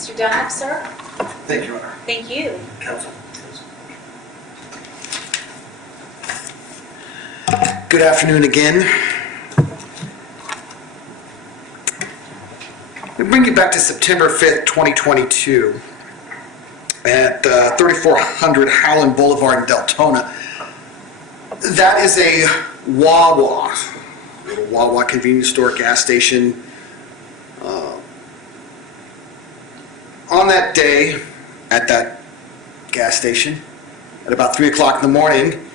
Mr. Dunlap, sir. Thank you, Your Honor. Thank you. Counsel. Good afternoon again. We bring you back to September 5th, 2022 at 3400 Howland Boulevard in Deltona. That is a Wawa, little Wawa convenience store, gas station. On that day, at that gas station, at about 3 o'clock in the morning,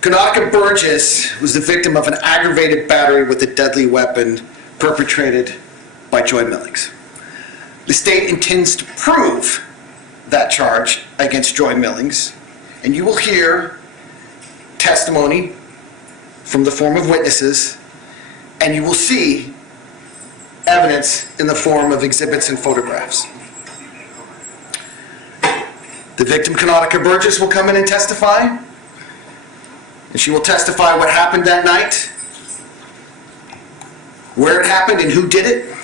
Kanaka Burgess was the victim of an aggravated battery with a deadly weapon perpetrated by Joy Millings. The state intends to prove that charge against Joy Millings, and you will hear testimony from the form of witnesses, and you will see evidence in the form of exhibits and photographs. The victim, Kanaka Burgess, will come in and testify, and she will testify what happened that night, where it happened, and who did it.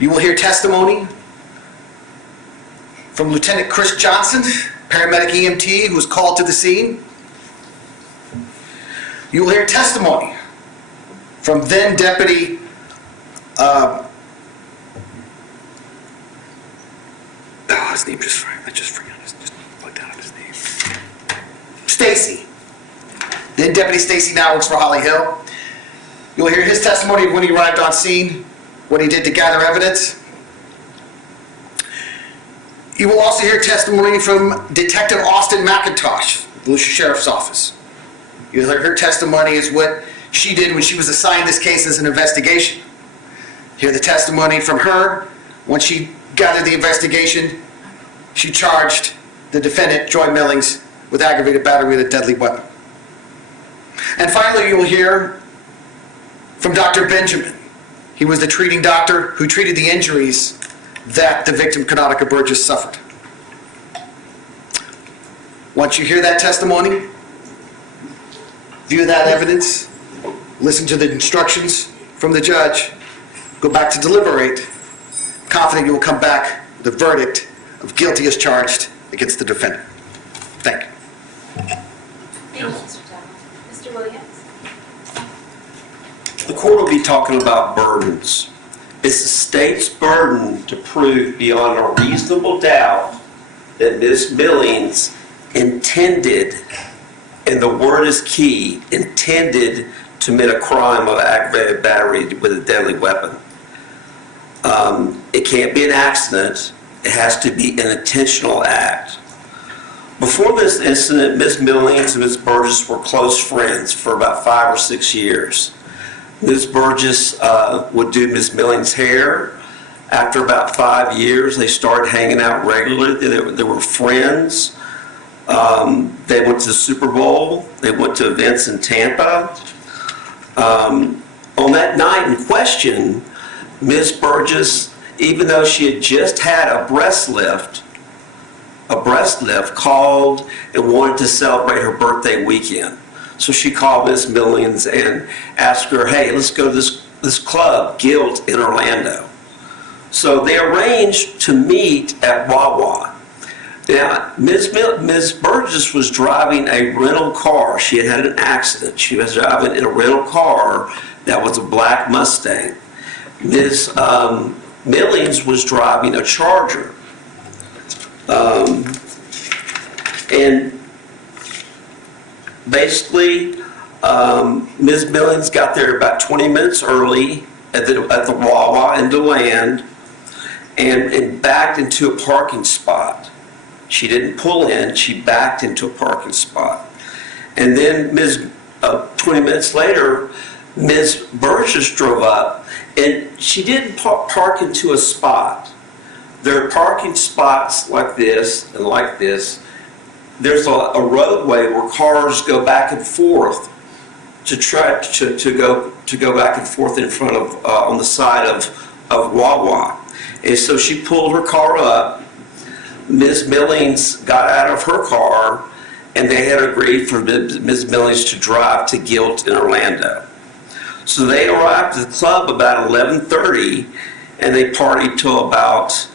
You will hear testimony from Lieutenant Chris Johnson, paramedic EMT, who was called to the scene. You will hear testimony from then Deputy his name I just forgot his name. Stacy. Then Deputy Stacy now works for Holly Hill. You'll hear his testimony of when he arrived on scene, what he did to gather evidence. You will also hear testimony from Detective Austin McIntosh, the Volusia Sheriff's Office. You'll hear her testimony is what she did when she was assigned this case as an investigation. Hear the testimony from her. Once she gathered the investigation, she charged the defendant, Joy Millings, with aggravated battery with a deadly weapon. And finally, you will hear from Dr. Benjamin. He was the treating doctor who treated the injuries that the victim, Kanaka Burgess, suffered. Once you hear that testimony, view that evidence, listen to the instructions from the judge, go back to deliberate, confident you will come back with a verdict of guilty as charged against the defendant. Thank you. Thank you, Mr. Dunlap. Mr. Williams. The court will be talking about burdens. It's the state's burden to prove beyond a reasonable doubt that Ms. Millings intended, and the word is key, intended to commit a crime of aggravated battery with a deadly weapon. It can't be an accident. It has to be an intentional act. Before this incident, Ms. Millings and Ms. Burgess were close friends for about 5 or 6 years. Ms. Burgess would do Ms. Millings' hair. After about 5 years, they started hanging out regularly. They were friends. They went to the Super Bowl. They went to events in Tampa. On that night in question, Ms. Burgess, even though she had just had a breast lift, called and wanted to celebrate her birthday weekend. So she called Ms. Millings and asked her, hey, let's go to this club, Guilt, in Orlando. So they arranged to meet at Wawa. Now, Ms. Burgess was driving a rental car. She had had an accident. She was driving in a rental car that was a black Mustang. Ms. Millings was driving a Charger. And basically, Ms. Millings got there about 20 minutes early at the Wawa in DeLand and backed into a parking spot. She didn't pull in, she backed into a parking spot. And then 20 minutes later, Ms. Burgess drove up, and she didn't park into a spot. There are parking spots like this and like this. There's a roadway where cars go back and forth to try to go back and forth in front of on the side of Wawa. And so she pulled her car up. Ms. Millings got out of her car, and they had agreed for Ms. Millings to drive to Guilt in Orlando. So they arrived at the club about 11:30, and they partied till about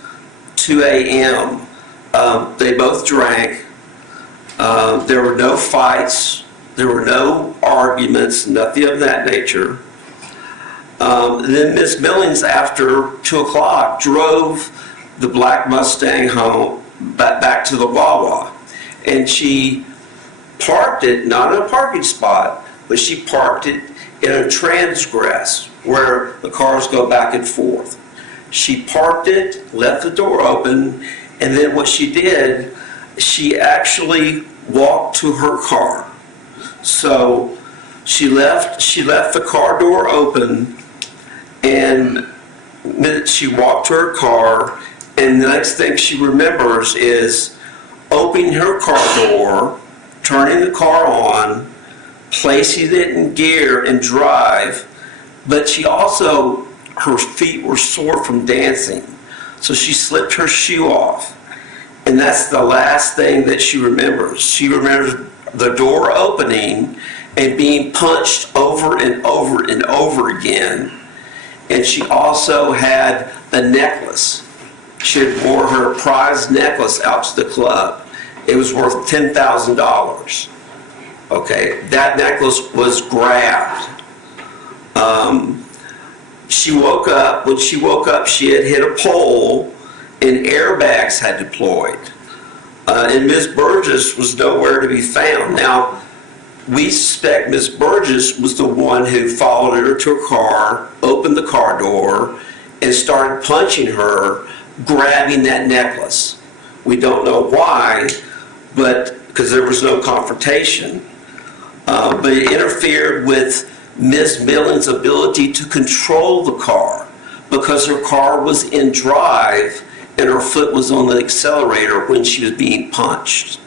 2 a.m. They both drank. There were no fights. There were no arguments, nothing of that nature. Then Miss Millings, after 2 o'clock, drove the black Mustang home back to the Wawa. And she parked it, not in a parking spot, but she parked it in a transgress where the cars go back and forth. She parked it, left the door open, and then what she did, she actually walked to her car. So she left the car door open, and she walked to her car, and the next thing she remembers is opening her car door, turning the car on, placing it in gear and drive, but she also, her feet were sore from dancing, so she slipped her shoe off. And that's the last thing that she remembers. She remembers the door opening and being punched over and over and over again. And she also had a necklace. She had wore her prized necklace out to the club. It was worth $10,000. Okay, that necklace was grabbed. She woke up. When she woke up, she had hit a pole, and airbags had deployed. And Ms. Burgess was nowhere to be found. Now, we suspect Ms. Burgess was the one who followed her to her car, opened the car door, and started punching her, grabbing that necklace. We don't know why, but because there was no confrontation. But it interfered with Ms. Millings' ability to control the car because her car was in drive and her foot was on the accelerator when she was being punched.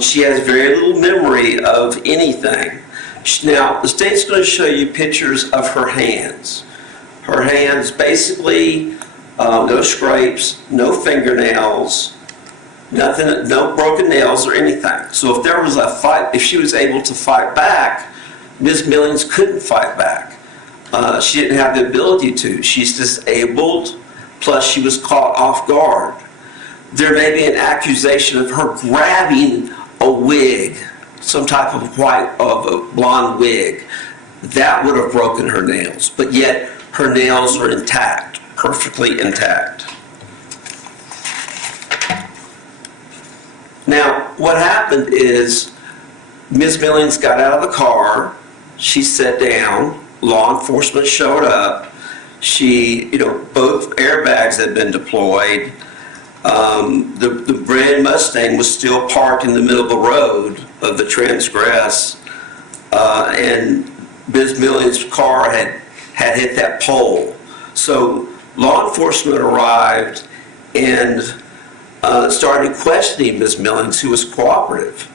She has very little memory of anything. Now, the state's going to show you pictures of her hands. Her hands, basically, no scrapes, no fingernails, nothing, no broken nails or anything. So if there was a fight, if she was able to fight back, Ms. Millings couldn't fight back. She didn't have the ability to. She's disabled, plus she was caught off guard. There may be an accusation of her grabbing a wig, some type of a blonde wig. That would have broken her nails, but yet her nails are intact, perfectly intact. Now, what happened is Ms. Millings got out of the car, she sat down, law enforcement showed up, both airbags had been deployed, the brand Mustang was still parked in the middle of the road of the transgress, and Ms. Millings' car had hit that pole. So law enforcement arrived and started questioning Ms. Millings, who was cooperative.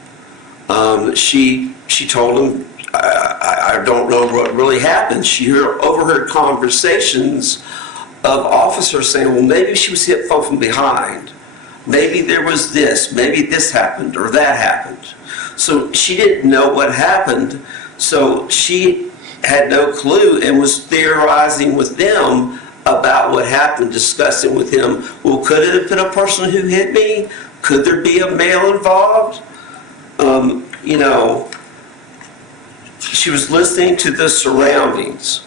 She told him, I don't know what really happened. She overheard conversations of officers saying, well, maybe she was hit from behind. Maybe there was this, maybe this happened or that happened. So she didn't know what happened. So she had no clue and was theorizing with them about what happened, discussing with him, well, could it have been a person who hit me? Could there be a male involved? She was listening to the surroundings.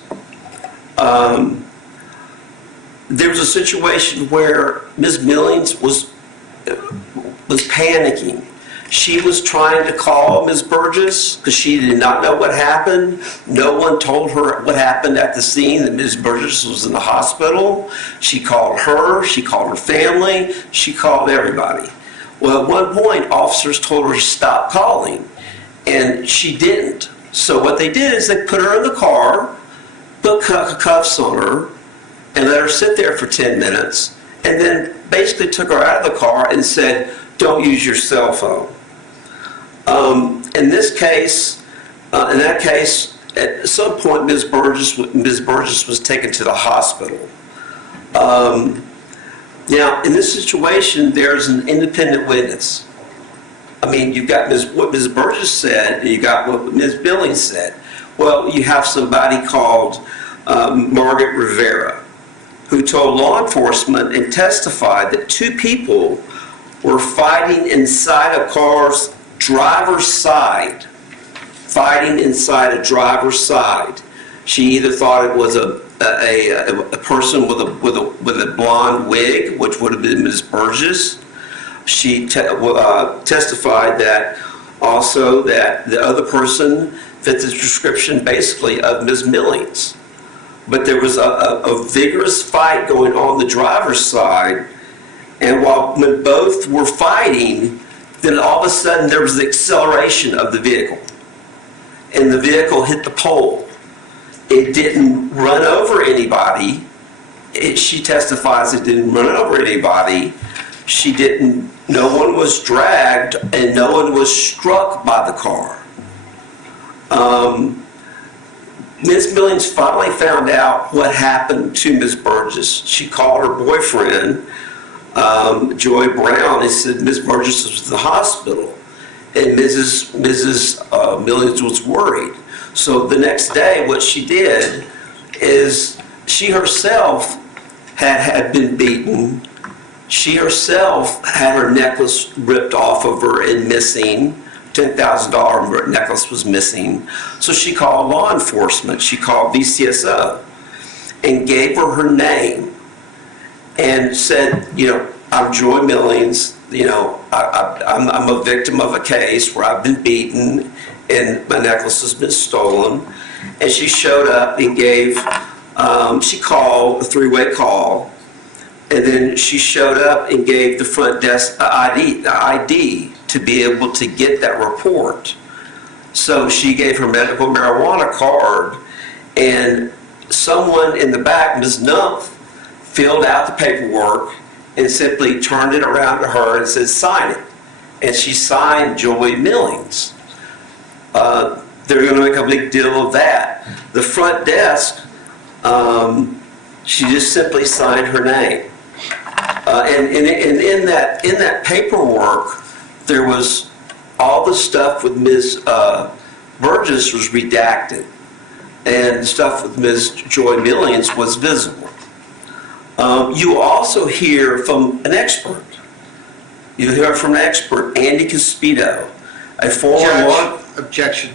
There was a situation where Ms. Millings was panicking. She was trying to call Ms. Burgess because she did not know what happened. No one told her what happened at the scene, that Ms. Burgess was in the hospital. She called her family, she called everybody. Well, at one point, officers told her to stop calling, and she didn't. So what they did is they put her in the car, put cuffs on her, and let her sit there for 10 minutes, and then basically took her out of the car and said, don't use your cell phone. In that case, at some point, Ms. Burgess was taken to the hospital. Now, in this situation, there's an independent witness. I mean, you've got what Ms. Burgess said, and you got what Ms. Millings said. Well, you have somebody called Margaret Rivera. told law enforcement and testified that two people were fighting inside a car's driver's side. Fighting inside a driver's side. She either thought it was a person with a blonde wig, which would have been Ms. Burgess. She testified that also that the other person fit the description basically of Ms. Millings. But there was a vigorous fight going on the driver's side, and when both were fighting, then all of a sudden there was the acceleration of the vehicle, and the vehicle hit the pole. It didn't run over anybody. She testifies it didn't run over anybody. No one was dragged, and no one was struck by the car. Ms. Millings finally found out what happened to Ms. Burgess. She called her boyfriend, Joy Brown, and said Ms. Burgess was at the hospital, and Mrs. Millings was worried. So the next day, what she did is she herself had been beaten. She herself had her necklace ripped off of her and missing. $10,000 necklace was missing. So she called law enforcement. She called VCSO and gave her name and said, I'm Joy Millings. I'm a victim of a case where I've been beaten and my necklace has been stolen. And she showed up and she called a three-way call. And then she showed up and gave the front desk ID to be able to get that report. So she gave her medical marijuana card, and someone in the back, Ms. Numph, filled out the paperwork and simply turned it around to her and said, sign it. And she signed Joy Millings. They're going to make a big deal of that. The front desk, she just simply signed her name. And in that paperwork, there was all the stuff with Ms. Burgess was redacted, and the stuff with Ms. Joy Millings was visible. You also hear from an expert. You hear from an expert, Andy Cospito, a former law... Objection.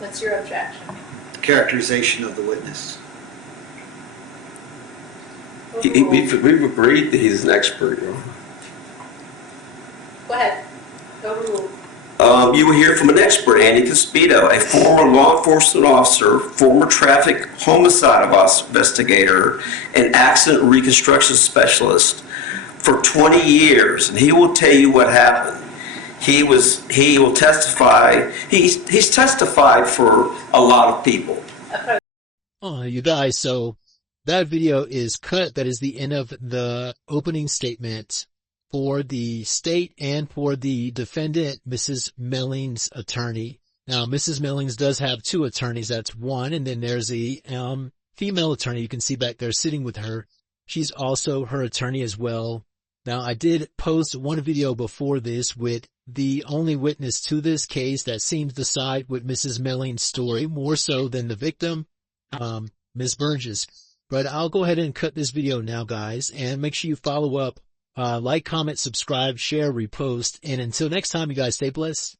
What's your objection? Characterization of the witness. We've agreed that he's an expert. Go ahead. Overruled. You will hear from an expert, Andy Cospito, a former law enforcement officer, former traffic homicide investigator, and accident reconstruction specialist for 20 years, and he will tell you what happened. He will testify. He's testified for a lot of people. Oh, you guys, so that video is cut. That is the end of the opening statement for the state and for the defendant, Mrs. Millings' attorney. Now, Mrs. Millings does have two attorneys. That's one. And then there's a female attorney you can see back there sitting with her. She's also her attorney as well. Now, I did post one video before this with the only witness to this case that seems to side with Mrs. Millings' story more so than the victim, Ms. Burgess. But I'll go ahead and cut this video now, guys, and make sure you follow up, like, comment, subscribe, share, repost, and until next time, you guys stay blessed.